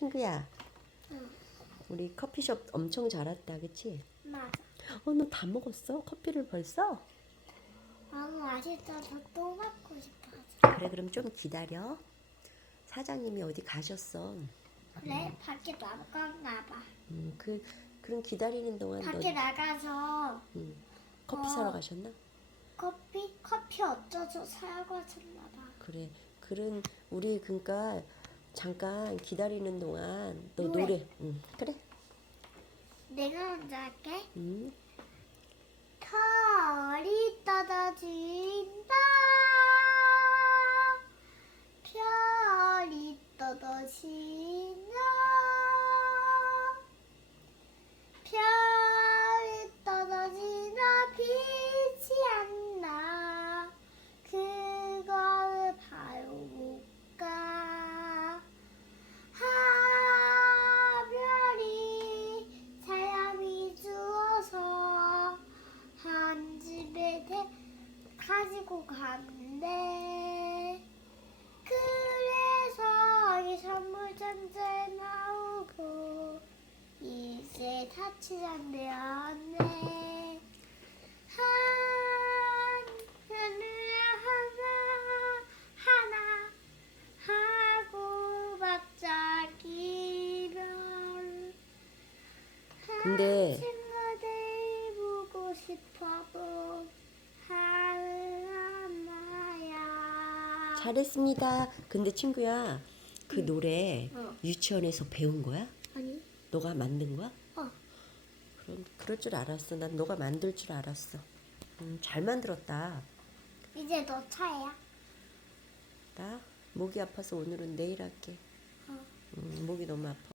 친구야, 응. 우리 커피숍 엄청 잘 왔다, 그치? 맞아. 어, 너 다 먹었어? 커피를 벌써? 너무 맛있어서 또 먹고 싶어서. 그래, 그럼 좀 기다려. 사장님이 어디 가셨어? 그래? 밖에 나갔나 봐. 음, 그, 그럼 기다리는 동안 너 밖에 나가서 음, 커피 어. 사러 가셨나? 커피 커피 어쩌죠 사고 셨나 봐. 그래. 그런 우리 그러니까 잠깐 기다리는 동안 너 노래. 노래. 응, 그래. 내가 먼저 할게. 음. 별이 가지고 간대. 그래서 이 선물 전자에 나오고 이제 타치장 되었네. 한 하늘 하나 하나 하고 반짝이면 근데- 친구들 보고 싶어도 하늘 하나야 잘했습니다. 근데 친구야, 그 노래 어. 유치원에서 배운 거야? 아니 너가 만든 거야? 어 그럼 그럴 줄 알았어. 난 너가 만들 줄 알았어. 음, 잘 만들었다. 이제 너 차례야 나 목이 아파서 오늘은 내일 할게. 어. 음, 목이 너무 아파.